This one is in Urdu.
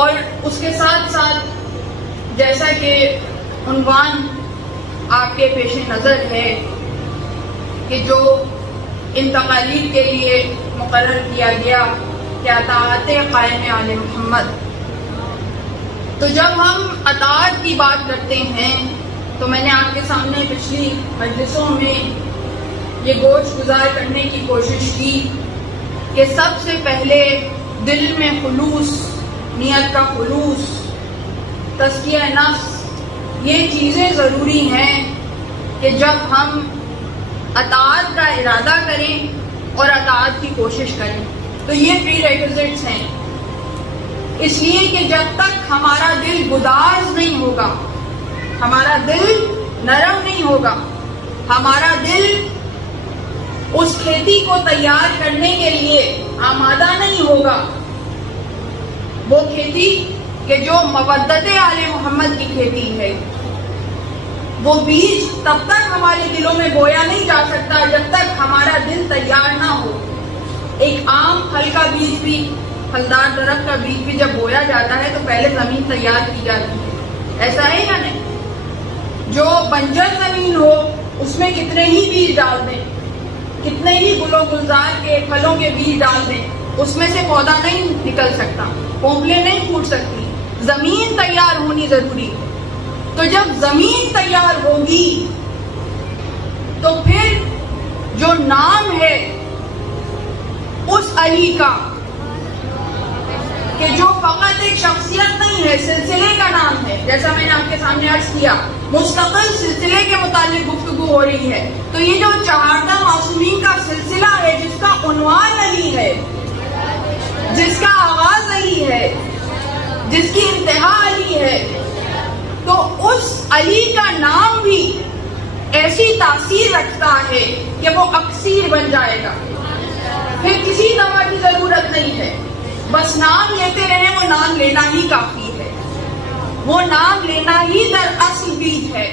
اور اس کے ساتھ ساتھ جیسا کہ عنوان آپ کے پیش نظر ہے کہ جو ان تقاریب کے لیے مقرر کیا گیا کہ اطاعت قائم آل محمد، تو جب ہم اطاعت کی بات کرتے ہیں تو میں نے آپ کے سامنے پچھلی مجلسوں میں یہ گوش گزار کرنے کی کوشش کی کہ سب سے پہلے دل میں خلوص، نیت کا خلوص، تزکیہ نفس، یہ چیزیں ضروری ہیں کہ جب ہم اطاعت کا ارادہ کریں اور اطاعت کی کوشش کریں تو یہ پری ریکوزٹس ہیں. اس لیے کہ جب تک ہمارا دل گداز نہیں ہوگا، ہمارا دل نرم نہیں ہوگا، ہمارا دل اس کھیتی کو تیار کرنے کے لیے آمادہ نہیں ہوگا، وہ کھیتی کہ جو مودت آل محمد کی کھیتی ہے، وہ بیج تب تک ہمارے دلوں میں بویا نہیں جا سکتا جب تک ہمارا دل تیار نہ ہو. ایک عام پھل کا بیج بھی، پھلدار درخت کا بیج بھی جب بویا جاتا ہے تو پہلے زمین تیار کی جاتی ہے، ایسا ہے یا نہیں؟ جو بنجر زمین ہو اس میں کتنے ہی بیج ڈال دیں، کتنے ہی گل و گلزار کے پھلوں کے بیج ڈال دیں، اس میں سے پودا نہیں نکل سکتا، پونپلیں نہیں پھوٹ سکتی. زمین تیار ہونی ضروری ہے. تو جب زمین تیار ہوگی تو پھر جو نام ہے اس علی کا، کہ جو فقط ایک شخصیت نہیں ہے، سلسلے کا نام ہے، جیسا میں نے آپ کے سامنے عرض کیا مستقل سلسلے کے متعلق گفتگو ہو رہی ہے. تو یہ جو 14 معصومین کا سلسلہ ہے جس کا عنوان علی ہے، جس کا آغاز علی ہے، جس کی انتہا علی ہے، تو اس علی کا نام بھی ایسی تاثیر رکھتا ہے کہ وہ اکسیر بن جائے گا. پھر کسی دوا کی ضرورت نہیں ہے، بس نام لیتے رہیں، وہ نام لینا ہی کافی ہے، وہ نام لینا ہی دراصل بیج ہے.